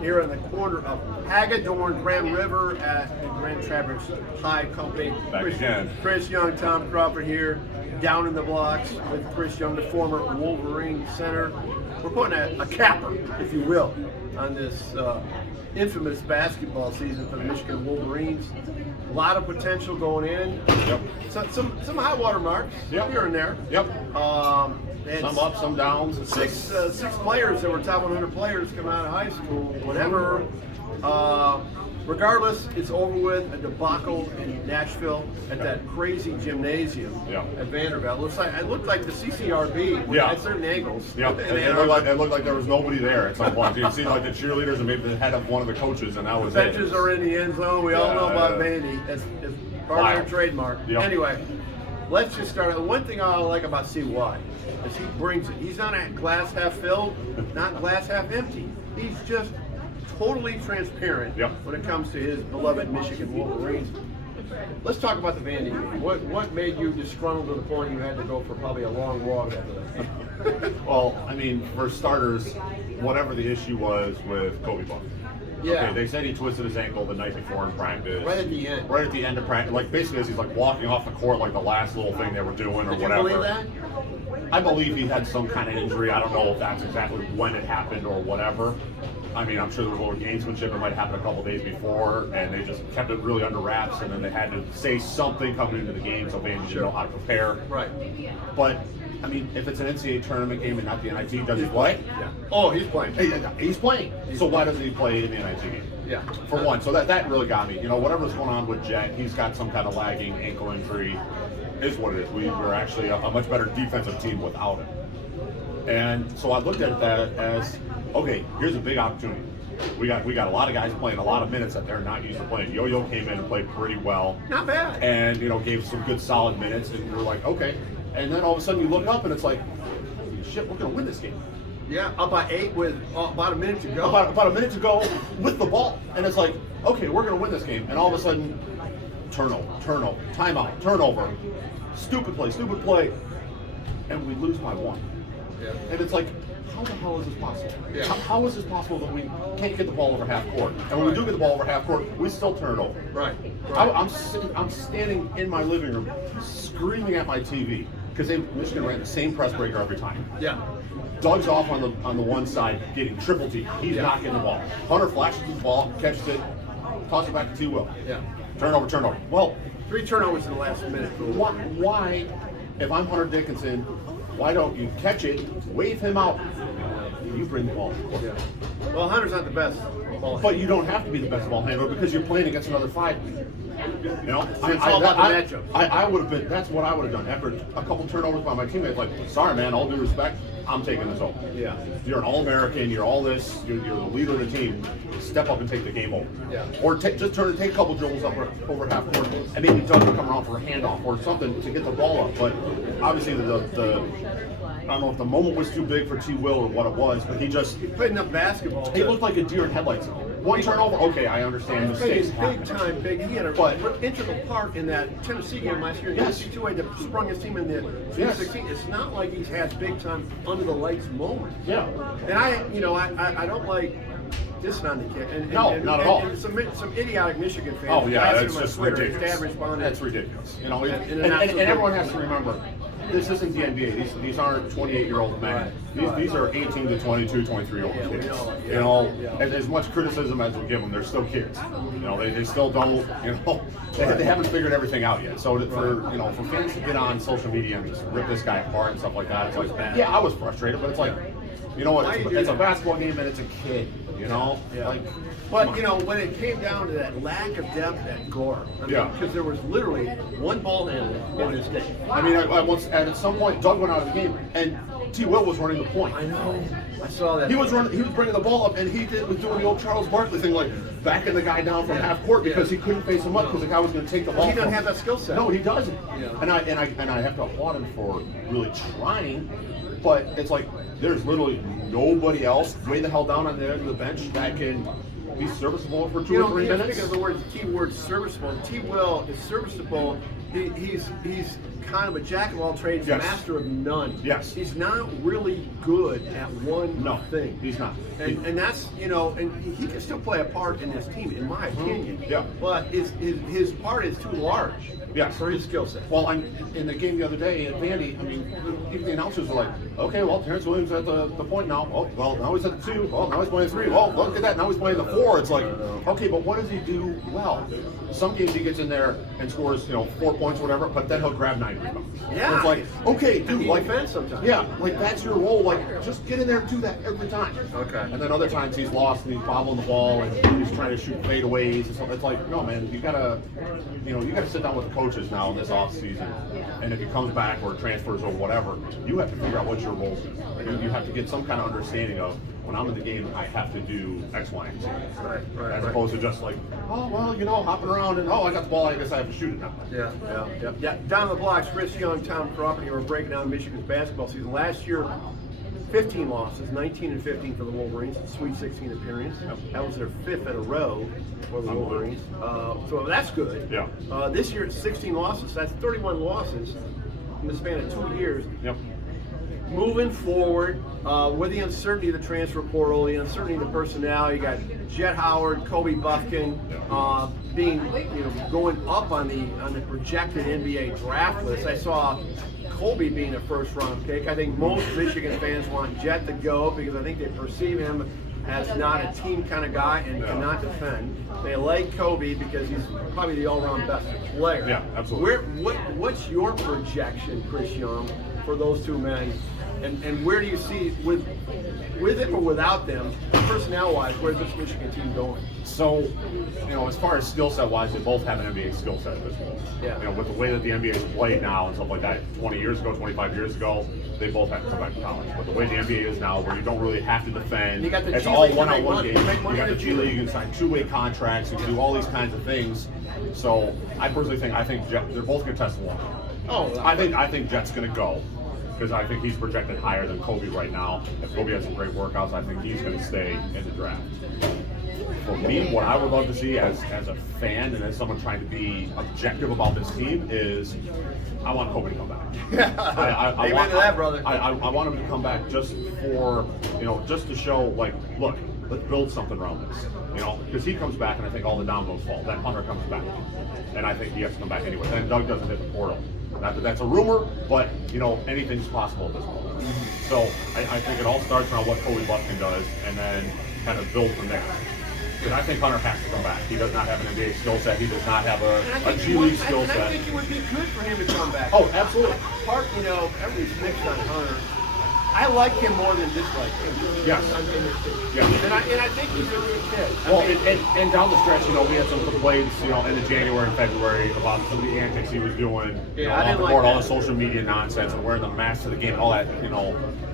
here on the corner of Hagedorn Grand River at Grand Traverse High Company. Back again. Chris Young, Tom Crawford here, down in the blocks with Chris Young, the former Wolverine center. We're putting a capper, if you will, on this infamous basketball season for the Michigan Wolverines. A lot of potential going in. Yep. Some high water marks here and there. Yep. Some up, some downs. Six players that were top 100 players coming out of high school, whatever. Regardless, it's over with. A debacle in Nashville at that crazy gymnasium at Vanderbilt. It looked like the CCRB at certain angles. Yeah, it looked like there was nobody there at some point. You could see like the cheerleaders and maybe the head of one of the coaches, and that was it. Benches are in the end zone. We all know about Vandy. It's part of their trademark. Yep. Anyway, let's just start. The one thing I like about CY is he brings it. He's not a glass half filled, not glass half empty. He's just totally transparent when it comes to his beloved Michigan Wolverines. Let's talk about the Vandy game. What made you disgruntled to the point you had to go for probably a long walk after that? Well, I mean, for starters, whatever the issue was with Kobe Buck. Yeah. Okay, they said he twisted his ankle the night before in practice. Right at the end. Right at the end of practice. Like basically as he's like walking off the court, like the last little thing they were doing or Did whatever. you believe that? I believe he had some kind of injury. I don't know if that's exactly when it happened or whatever. I mean, I'm sure there was a little gamesmanship. It might have happened a couple days before, and they just kept it really under wraps, and then they had to say something coming into the game so Vandy didn't know how to prepare. Right. But, I mean, if it's an NCAA tournament game and not the NIT, does he play? Yeah. Oh, he's playing. He's playing. So why doesn't he play in the NIT game? Yeah. For one. So that really got me. You know, whatever's going on with Jet, he's got some kind of lagging ankle injury, is what it is. We're actually a much better defensive team without him. And so I looked at that as, okay, here's a big opportunity. We got a lot of guys playing a lot of minutes that they're not used to playing. Yo-Yo came in and played pretty well. Not bad. And, you know, gave some good solid minutes, and we're like, okay. And then all of a sudden you look up and it's like, holy shit, we're going to win this game. Yeah, up by 8 with about a minute to go. About a minute to go with the ball. And it's like, okay, we're going to win this game. And all of a sudden, turnover, timeout, turnover, stupid play. And we lose by 1. Yeah. And it's like, how the hell is this possible? Yeah. How is this possible that we can't get the ball over half court? And when we do get the ball over half court, we still turn it over. Right. I'm standing in my living room screaming at my TV because Michigan ran the same press breaker every time. Yeah. Doug's off on the one side getting triple T. He's not getting the ball. Hunter flashes the ball, catches it, tosses it back to T-Will. Yeah. Turnover. Well, 3 turnovers in the last minute. why, if I'm Hunter Dickinson, why don't you catch it, wave him out, you bring the ball. Yeah. Well, Hunter's not the best ball handler. But you don't have to be the best ball handler because you're playing against another 5. You know, it's all about the matchup. I would have been. That's what I would have done after a couple turnovers by my teammates. Like, sorry, man. All due respect, I'm taking this over. Yeah. You're an All-American. You're all this. You're the leader of the team. Step up and take the game over. Yeah. Or take a couple dribbles over half court, and maybe Doug will come around for a handoff or something to get the ball up. But obviously I don't know if the moment was too big for T-Will or what it was, but he played enough basketball. He looked like a deer in headlights. One turnover, okay, I understand mistakes happen. He had an integral part in that Tennessee game last year. Yes. Tennessee 2 had sprung his team in the 2016. It's not like he's had big time under the lights moments. Yeah. And I don't like dissing on the kid. And, not at all. And some idiotic Michigan fans. Oh yeah, that's on just Twitter. ridiculous. His dad responded. That's ridiculous. You know, and and everyone has to remember, this isn't the NBA. These aren't 28-year-old men. These are 18 to 22, 23-year-old kids. You know, as much criticism as we give them, they're still kids. You know, they still don't. You know, they haven't figured everything out yet. So for fans to get on social media and just rip this guy apart and stuff like that, it's like, yeah, I was frustrated, but it's like, you know what? It's a basketball game and it's a kid. You know, But you know, when it came down to that lack of depth at guard, because there was literally one ball handler on his day. I mean, at some point, Doug went out of the game, and T-Will was running the point. I know. I saw that. He was bringing the ball up, and was doing the old Charles Barkley thing, like backing the guy down from half court because he couldn't face him up because the guy was going to take the ball. He doesn't have that skill set. No, he doesn't. Yeah. And I have to applaud him for really trying, but it's like there's literally nobody else way the hell down on the edge of the bench that can be serviceable for 2 or 3 minutes. Speaking of the keyword serviceable, T-Will is serviceable. He's kind of a jack of all trades, master of none. Yes. He's not really good at one thing. He's not. And that's you know, and he can still play a part in this team, in my opinion. Yeah. But his part is too large. Yes. For his skill set. Well, in the game the other day at Vandy, I mean, even the announcers were like, okay, well, Terrence Williams at the point now. Oh, well, now he's at the 2. Oh, now he's playing 3. Oh, look at that. Now he's playing the 4. It's like, okay, but what does he do well? Some games he gets in there and scores, 4 points or whatever, but then he'll grab 9 rebounds. Yeah. It's like, okay, dude, like, defense sometimes. Yeah, like that's your role. Like, just get in there and do that every time. Okay. And then other times he's lost and he's bobbling the ball and he's trying to shoot fadeaways and stuff. It's like, no, man, you gotta sit down with the coaches now in this off season. And if he comes back or transfers or whatever, you have to figure out what your role is. You have to get some kind of understanding of, when I'm in the game, I have to do X, Y, and Z. Right. As opposed to just like, oh, well, hopping around and, I got the ball, I guess I have to shoot it now. Yeah. Down the blocks, Chris Young, Tom Crawford, we're breaking down Michigan's basketball season. Last year, 15 losses, 19-15 for the Wolverines, Sweet 16 appearance. That was their 5th in a row for the Wolverines. So that's good. Yeah. This year, it's 16 losses. That's 31 losses in the span of 2 years. Yep. Moving forward, with the uncertainty of the transfer portal, the uncertainty of the personnel, you got Jet Howard, Kobe Buffkin, going up on the projected NBA draft list. I saw Kobe being a first-round pick. I think most Michigan fans want Jet to go because I think they perceive him as not a team kind of guy and cannot defend. They like Kobe because he's probably the all-around best player. Yeah, absolutely. What's your projection, Chris Young, for those two men? And where do you see, with them or without them, personnel-wise, where's this Michigan team going? So, as far as skill set-wise, they both have an NBA skill set at this point. Yeah. With the way that the NBA is played now and stuff like that, 20 years ago, 25 years ago, they both have to come back to college. But the way the NBA is now, where you don't really have to defend, you got the it's G all League, one-on-one games. you You got the G League, you can sign two-way contracts, you can do all these kinds of things. So, I personally think Jet, they're both going to test the water. I think Jet's going to go, because I think he's projected higher than Kobe right now. If Kobe has some great workouts, I think he's going to stay in the draft. For me, what I would love to see as a fan and as someone trying to be objective about this team is, I want Kobe to come back. I Amen to that, brother. I want him to come back just for, just to show, like, look, let's build something around this. Because he comes back and I think all the dominoes fall. Then Hunter comes back. And I think he has to come back anyway. Then Doug doesn't hit the portal. Not that that's a rumor, but anything's possible at this moment. So I think it all starts around what Kobe Buffkin does, and then kind of build from there. Because I think Hunter has to come back. He does not have an NBA skill set. He does not have a G League skill set. I think it would be good for him to come back. Oh, absolutely. Everybody's mixed on Hunter. I like him more than dislike him. Yes. And I think he's a good kid. Well, and down the stretch, we had some complaints, in the January and February about some of the antics he was doing, I on the didn't court, like all the that. social media nonsense and wearing the mask to the game, all that,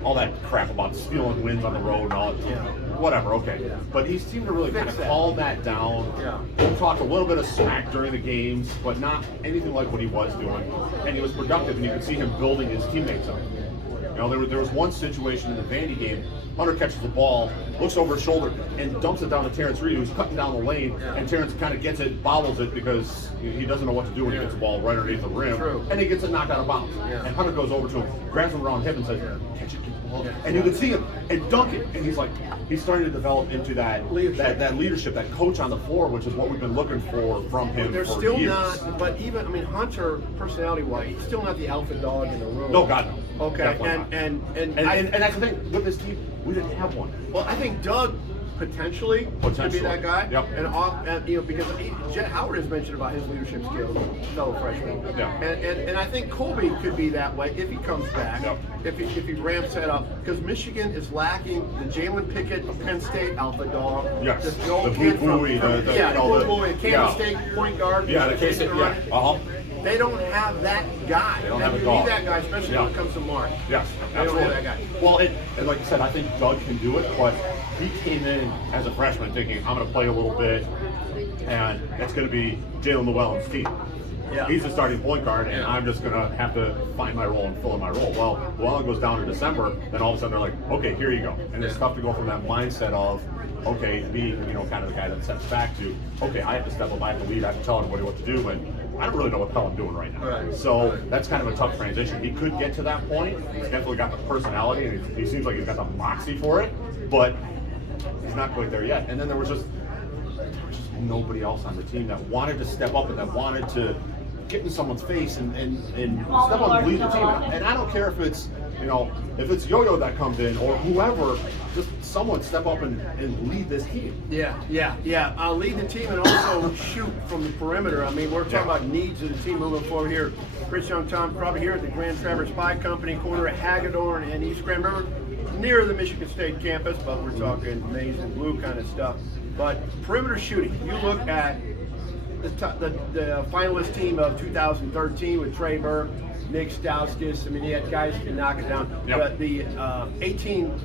all that crap about stealing wins on the road and all that. Whatever, okay. Yeah. But he seemed to really kind of that. calm that down. Yeah. He talked a little bit of smack during the games, but not anything like what he was doing. And he was productive, and you could see him building his teammates up. There was one situation in the Vandy game. Hunter catches the ball, looks over his shoulder, and dumps it down to Terrence Reed, who's cutting down the lane. And Terrence kind of gets it, bobbles it, because he doesn't know what to do when he gets the ball right underneath the rim. True. And he gets it knocked out of bounds. Yeah. And Hunter goes over to him, grabs him around hip, and says, "Can't you get the ball?" And you can see him and dunk it. And he's starting to develop into that leadership, that coach on the floor, which is what we've been looking for from him. They're for still years. not, but Hunter, personality-wise, he's still not the alpha dog in the room. No, God, no. Okay, and that's the thing with this team. We didn't have one. Well, I think Doug potentially could be that guy. Yep. And because Jet Howard has mentioned about his leadership skills, fellow freshman. Yeah. And I think Kobe could be that way if he comes back. Yep. If he ramps that up, because Michigan is lacking the Jalen Pickett of Penn State alpha dog. Yes. This Joel The kid from Bowie, the Kansas yeah. State point guard. Yeah, the K-State, yeah. They don't have that guy. They don't have a You dog. need that guy, especially when it comes to Mark. Yes, They don't absolutely. have that guy. Well, and like I said, I think Doug can do it, but he came in as a freshman thinking, I'm going to play a little bit, and it's going to be Jalen Llewellyn's team. Yeah. He's the starting point guard, and I'm just going to have to find my role and fill in my role. Well, Llewellyn goes down in December, then all of a sudden they're like, okay, here you go. And it's tough to go from that mindset of, okay, being, kind of the guy that steps back to, okay, I have to step up, I have to lead, I have to tell everybody what to do, and I don't really know what the hell I'm doing right now. Right. So that's kind of a tough transition. He could get to that point. He's definitely got the personality, and he seems like he's got the moxie for it, but he's not quite there yet. And then there was just nobody else on the team that wanted to step up and that wanted to get in someone's face and step up and lead the team. And I don't care if it's, if it's Yo-Yo that comes in or whoever, just someone step up and lead this team. Yeah. Lead the team and also shoot from the perimeter. I mean, we're talking about needs of the team moving forward here. Chris Young, Tom Crawford here at the Grand Traverse Pie Company, corner of Hagedorn and East Grand River, near the Michigan State campus, but we're talking maize and blue kind of stuff. But perimeter shooting, you look at the finalist team of 2013 with Trey Burke, Nick Stauskas. I mean, he had guys who could knock it down. Yep. The 18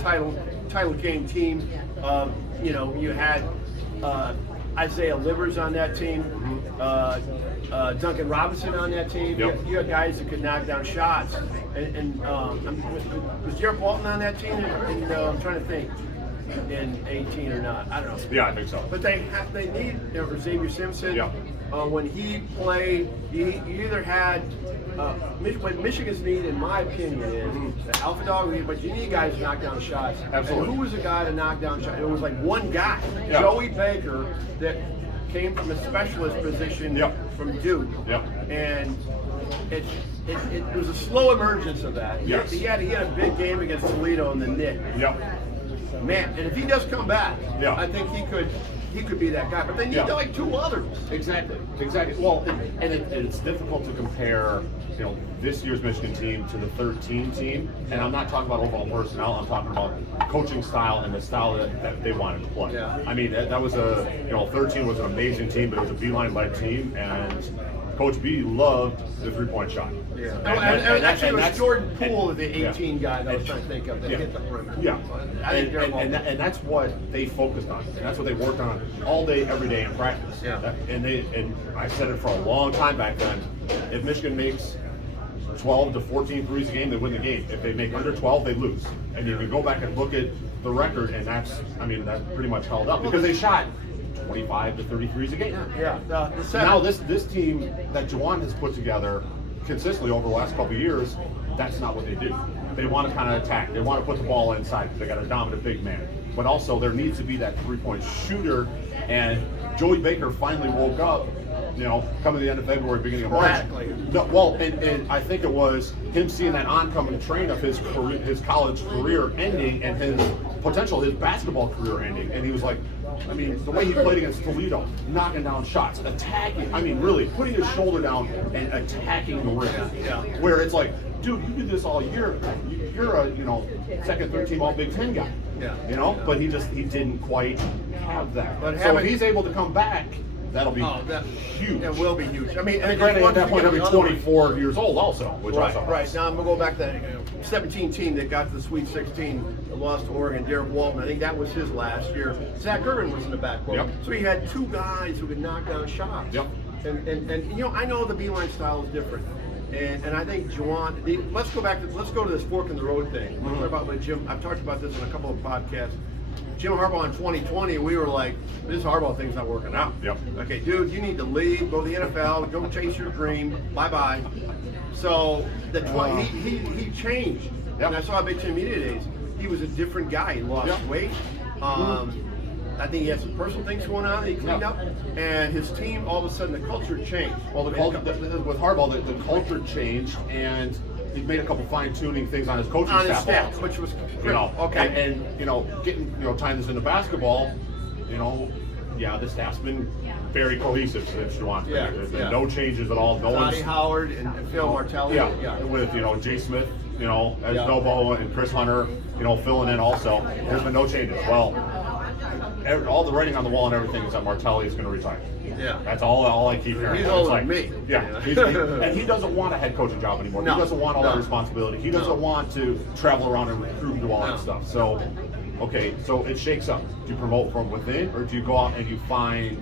title game team, you had Isaiah Livers on that team, Duncan Robinson on that team. Yep. You had guys that could knock down shots. And was Derek Walton on that team? And I'm trying to think. In 18 or not, I don't know. Yeah, I think so. But they need Xavier Simpson. Yeah. When he played, you either had what Michigan's need, in my opinion, is the alpha dog, but you need guys to knock down shots. Absolutely. And who was the guy to knock down shots? It was like one guy, Yeah. Joey Baker, that came from a specialist position from Duke. Yep. And it was a slow emergence of that. Yes. He had a big game against Toledo in the Nick. Yep. Man, and if he does come back, I think he could be that guy. But they need like two others. Exactly. Well, and it's difficult to compare, this year's Michigan team to the 13 team. And I'm not talking about overall personnel. I'm talking about coaching style and the style that they wanted to play. Yeah. I mean, that was 13 was an amazing team, but it was a Beeline-led team, and Coach B loved the three-point shot. Yeah. And actually, it was Jordan Poole, the 18 guy that I was trying to think of that hit the perimeter. Yeah. I think and that's what they focused on. And that's what they worked on all day, every day in practice. Yeah. And I said it for a long time back then. If Michigan makes 12 to 14 threes a game, they win the game. If they make under 12, they lose. And you can go back and look at the record, and that's pretty much held up because they shot 25 to 33s a game. Now this team that Juwan has put together consistently over the last couple of years, that's not what they do. They want to kind of attack. They want to put the ball inside because they got a dominant big man. But also there needs to be that three-point shooter. And Joey Baker finally woke up, coming to the end of February, beginning of March. And I think it was him seeing that oncoming train of his college career ending and his basketball career ending. And he was like, the way he played against Toledo, knocking down shots, attacking, really putting his shoulder down and attacking the rim. Where it's like, dude, you do this all year. You're a second, third team All Big Ten guy. But he didn't quite have that. But so if he's able to come back, that'll be huge. It will be huge. And granted, at that point, he'll be 24 years old also, which also right. Now I'm gonna go back to that 17 team that got to the Sweet 16, that lost to Oregon. Derek Walton, I think that was his last year. Zach Irvin was in the backcourt. Yep. So he had two guys who could knock down shots. Yep. And I know the Beeline style is different. And I think Juwan, let's go to this fork in the road thing. We'll talk about with Jim. I've talked about this in a couple of podcasts. Jim Harbaugh in 2020, we were like, this Harbaugh thing's not working out. Yep. Okay, dude, you need to leave, go to the NFL, go chase your dream, bye-bye. So he changed. Yep. And I saw Big Ten Media Days. He was a different guy. He lost weight. I think he had some personal things going on that he cleaned up. And his team, all of a sudden, the culture changed. Well, with Harbaugh, the culture changed, and he made a couple fine-tuning things on his coaching staff, which was okay. And getting tying this into basketball, the staff's been very cohesive since Juwan's been here. There's been no changes at all. Donnie Howard and Phil Martelli. With Jay Smith, as Novo and Chris Hunter, filling in also. There's been no changes. Well, all the writing on the wall and everything is that Martelli is going to retire. Yeah, that's all I keep hearing. He's older than me. Yeah, and he doesn't want a head coaching job anymore. No. He doesn't want all that responsibility. He doesn't want to travel around and recruit and do all that stuff. So, so it shakes up. Do you promote from within, or do you go out and you find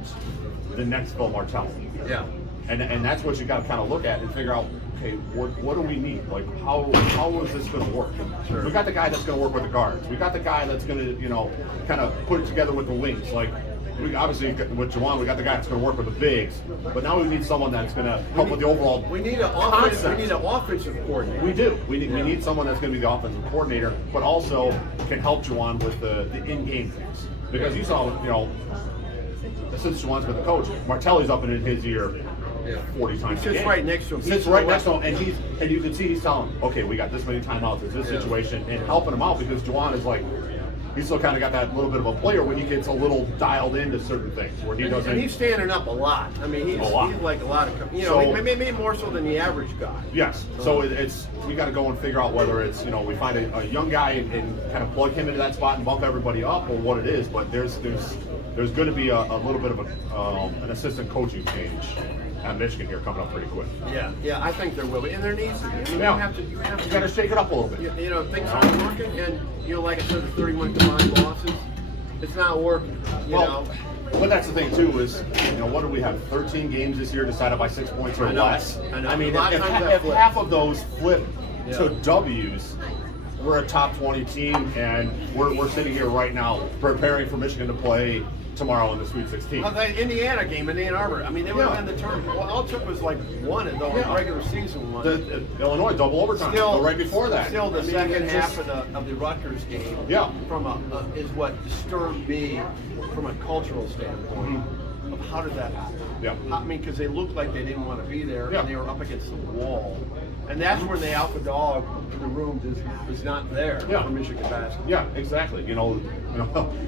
the next Phil Martelli? Yeah, and that's what you got to kind of look at and figure out. Okay, what do we need? Like, how is this going to work? Sure. We got the guy that's going to work with the guards. We got the guy that's going to, kind of put it together with the wings. Like, we obviously with Juwan, we got the guy that's going to work with the bigs, but now we need someone that's going to help with the overall. We need an offensive coordinator. We do. We need someone that's going to be the offensive coordinator, but also can help Juwan with the in-game things. Because you saw, since Juwan's been the coach, Martelli's up in his ear 40 times. He sits right next to him. Sits right next to him, and you can see he's telling him, okay, we got this many timeouts, there's this situation, and helping him out because Juwan is like, he's still kind of got that little bit of a player when he gets a little dialed into certain things where he doesn't. And he's standing up a lot. I mean, he's like a lot of, maybe more so than the average guy. Yes. So we got to go and figure out whether it's we find a young guy and kind of plug him into that spot and bump everybody up, or what it is. But there's going to be a little bit of an assistant coaching change at Michigan here coming up pretty quick. Yeah, I think there will be, and there needs to be. I mean, you got to shake it up a little bit. Things aren't working, and like I said, the 31 combined losses, it's not working. But that's the thing too is, what do we have? 13 games this year decided by 6 points or less. I mean, if half of those flip to W's, we're a top 20 team, and we're sitting here right now preparing for Michigan to play tomorrow in the Sweet 16. Well, the Indiana game in Ann Arbor. I mean, they would have been the tournament. Well, all it took was like one in the regular season one. The Illinois double overtime. Right before that. Still, the second half of the Rutgers game. From is what disturbed me from a cultural standpoint. Of how did that happen? I mean, because they looked like they didn't want to be there, and they were up against the wall. And that's where the alpha dog in the room is not there for Michigan basketball. Yeah, exactly.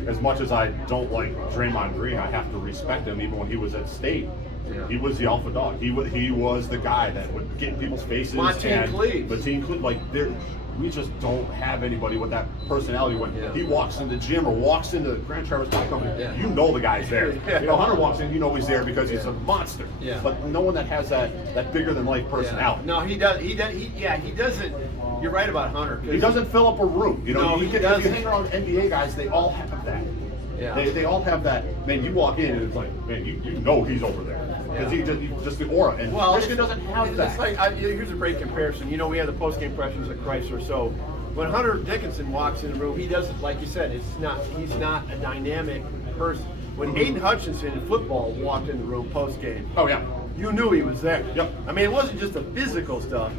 As much as I don't like Draymond Green, I have to respect him. Even when he was at State, he was the alpha dog. He was the guy that would get in people's faces. Martin Cleave. We just don't have anybody with that personality. When he walks in the gym or walks into Grand Traverse Bike Company, the guy's there. Hunter walks in, he's there because he's a monster. But no one that has that bigger than life personality. No, he does. He doesn't. You're right about Hunter. He doesn't fill up a room. He if you hang around NBA guys, they all have that. They all have that. Man, you walk in and it's like, man, he's over there. Because he just the aura. And Michigan doesn't have that. It's like, here's a great comparison. We had the post-game pressures at Chrysler. So when Hunter Dickinson walks in the room, he doesn't, like you said, he's not a dynamic person. When Aiden Hutchinson in football walked in the room post-game, you knew he was there. I mean, it wasn't just the physical stuff.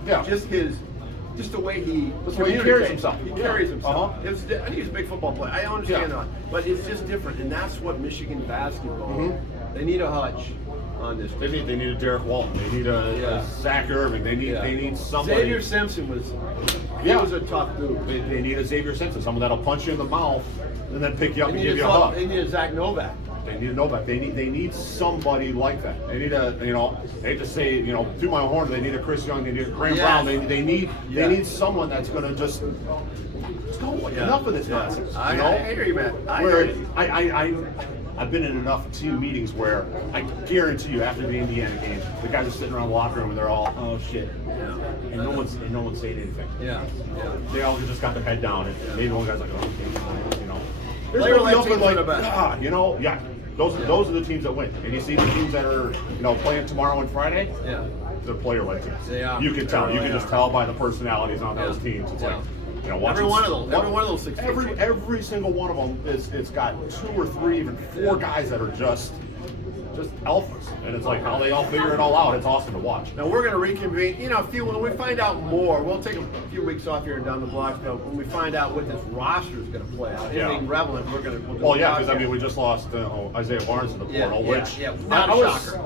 Just the way he carries himself. He carries himself. I think he's a big football player. I understand that, but it's just different, and that's what Michigan basketball. They need a Hutch on this. They need a Derek Walton. They need a Zach Irving. They need somebody. Xavier Simpson was a tough dude. They need a Xavier Simpson, someone that'll punch you in the mouth and then pick you up and give you a hug. They need a Zach Novak. They need a Novak. They need somebody like that. They need a I hate to say to my horn. They need a Chris Young. They need a Graham Brown. They need someone that's going to just go enough of this nonsense. I hear you, man. I've been in enough team meetings where I guarantee you after the Indiana game, the guys are sitting around the locker room and they're all, oh shit, and no one's saying anything. They all just got their head down, and maybe one guy's like, oh, okay, There's nobody else like, those are the teams that win. And you see the teams that are playing tomorrow and Friday. They're player-led teams. They are. You can tell. You can just tell by the personalities on those teams. It's like. Every one of those 16. Every single one of them it's got 2 or 3, even 4 guys that are just alphas, and it's like how they all figure it all out. It's awesome to watch. Now we're going to reconvene. When we find out more, we'll take a few weeks off here and down the block. But when we find out what this roster is going to play out, anything relevant, we're going to. Well, because we just lost Isaiah Barnes in the portal, which not a shocker.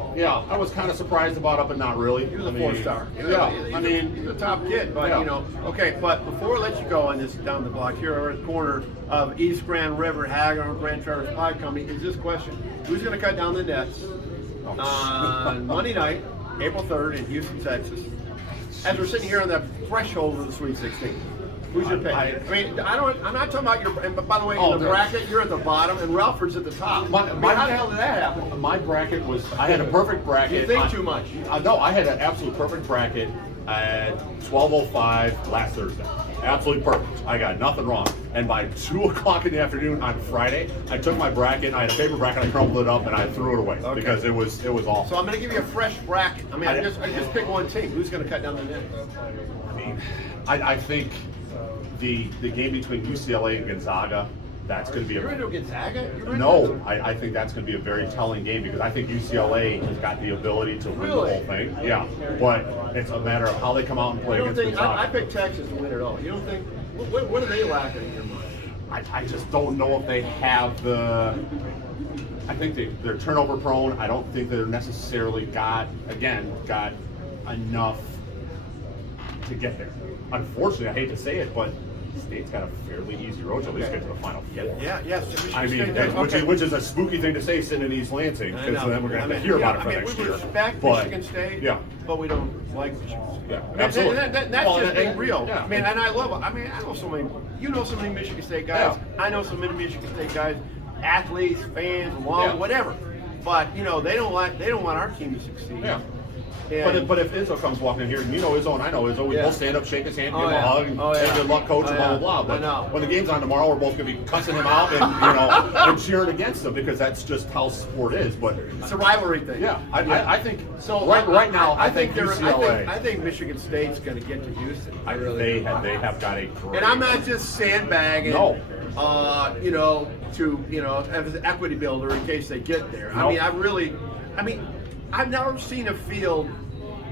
I was kind of surprised about, but not really. He was a 4-star. He's a top kid, but okay. But before I let you go on this down the block here, we're at the corner of East Grand River, Hagar, and Grand Traverse Pie Company. Is this question: who's going to cut down the nets on Monday night, April 3rd, in Houston, Texas? As we're sitting here on the threshold of the Sweet 16. Who's your pick? I'm not talking about your. And by the way, in the bracket, you're at the bottom, and Ralford's at the top. How the hell did that happen? My bracket was. I had a perfect bracket. You think too much? No, I had an absolute perfect bracket at 12:05 last Thursday. Absolutely perfect. I got nothing wrong. And by 2 o'clock in the afternoon on Friday, I took my bracket. I had a paper bracket. I crumpled it up and I threw it away because it was awful. So I'm going to give you a fresh bracket. I just pick one team. Who's going to cut down the net? I think the game between UCLA and Gonzaga That's going to be You ready to Gonzaga? no. I think that's going to be a very telling game because I think UCLA has got the ability to win the whole thing. Yeah, but it's a matter of how they come out and play against Gonzaga. I picked Texas to win it all. You don't think? What are they lacking in your mind? I just don't know if they have the. I think they're turnover prone. I don't think they're necessarily got enough to get there. Unfortunately, I hate to say it, but State's got a fairly easy road to at least get to the Final Four. Yes. I mean, which is a spooky thing to say sitting in East Lansing, because then we're going to have to hear about it for next year. We respect Michigan State, but we don't like Michigan State. Yeah, absolutely. That's just being real. Yeah. I mean, and I love it. I mean, I know so many. You know so many Michigan State guys. Yeah. I know so many Michigan State guys, athletes, fans, whatever. But they don't want our team to succeed. Yeah. But if Izzo comes walking in here, and you know Izzo and I know Izzo, we both stand up, shake his hand, give him a hug, and good luck, coach, and blah blah blah. But when the game's on tomorrow, we're both going to be cussing him out and and cheering against him because that's just how sport is. But it's a rivalry thing. Yeah, I think so. Right now, I think UCLA. I think Michigan State's going to get to Houston. They have got a great. And I'm not just sandbagging. No. As an equity builder in case they get there. No. I mean, I've never seen a field.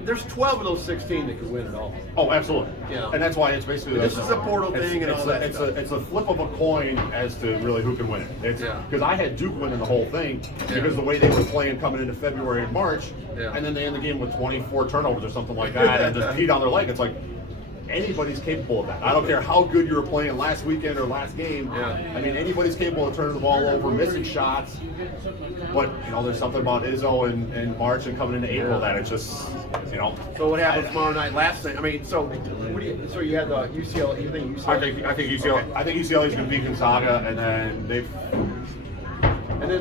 There's 12 of those 16 that could win it all. Oh, absolutely. And that's why it's basically this is a portal thing and all that. It's a flip of a coin as to really who can win it. Because I had Duke winning the whole thing because the way they were playing coming into February and March, and then they end the game with 24 turnovers or something like that, and just peed on their leg. It's like anybody's capable of that. I don't care how good you were playing last weekend or last game. I mean, anybody's capable of turning the ball over, missing shots. But there's something about Izzo in March and coming into April that it's just, So what happens tomorrow night? Last thing. I mean, so you had the UCLA. You think UCLA? I think UCLA. Okay. I think UCLA's going to beat Gonzaga, and then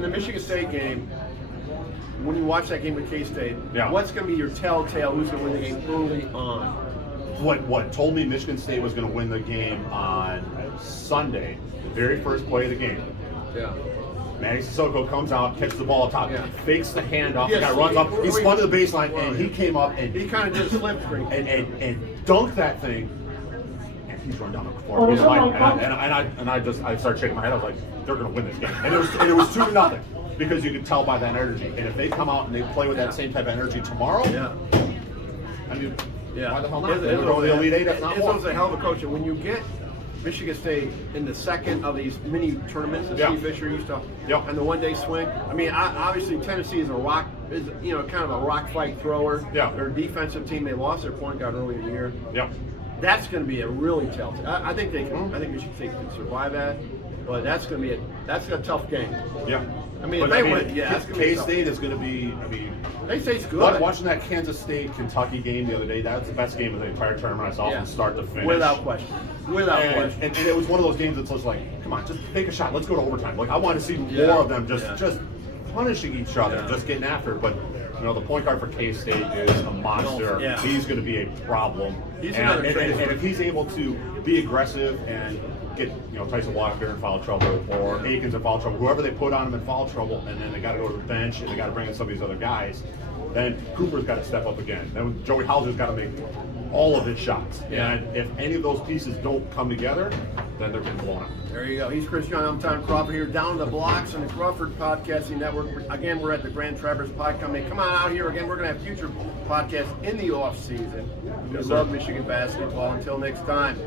the Michigan State game. When you watch that game with K-State, what's going to be your telltale? Who's going to win the game early on? What told me Michigan State was going to win the game on Sunday, the very first play of the game. Manny Sissoko comes out, catches the ball up top, fakes the handoff, the guy runs up, he spun to the baseline, and he came up and he kind of did a slip screen and dunked that thing, and he's run down the court. I started shaking my head. I was like, they're going to win this game, and it was 2-0 because you could tell by that energy. And if they come out and they play with that same type of energy tomorrow, I mean. Why the hell not? They're going to the Elite Eight, if not more. It's a hell of a coach. And when you get Michigan State in the second of these mini tournaments that Steve Fisher used to, and the one-day swing. I mean, obviously Tennessee is kind of a rock fight thrower. They're a defensive team. They lost their point guard early in the year. That's going to be a really telltale. I think they can. I think Michigan State can survive that. But that's going to be that's a tough game. I mean, if they win, that's going to be K-State is going to be. K-State's good. Watching that Kansas State-Kentucky game the other day, that was the best game of the entire tournament I saw from start to finish. Without question. And it was one of those games that's just like, come on, just take a shot. Let's go to overtime. Like, I want to see more of them just punishing each other, just getting after it. But, the point guard for K-State is a monster. He's going to be a problem. And if he's able to be aggressive and get Tyson Walker in foul trouble or Aikens in foul trouble, whoever they put on him in foul trouble, and then they got to go to the bench and they got to bring in some of these other guys, then Cooper's got to step up again. Then Joey Hauser's got to make all of his shots. And if any of those pieces don't come together, then they're getting blown up. There you go. He's Chris Young. I'm Tom Crawford here, down the blocks on the Crawford Podcasting Network. Again, we're at the Grand Traverse Pod Company. Come on out here. Again, we're going to have future podcasts in the off season. We love Michigan basketball. Until next time.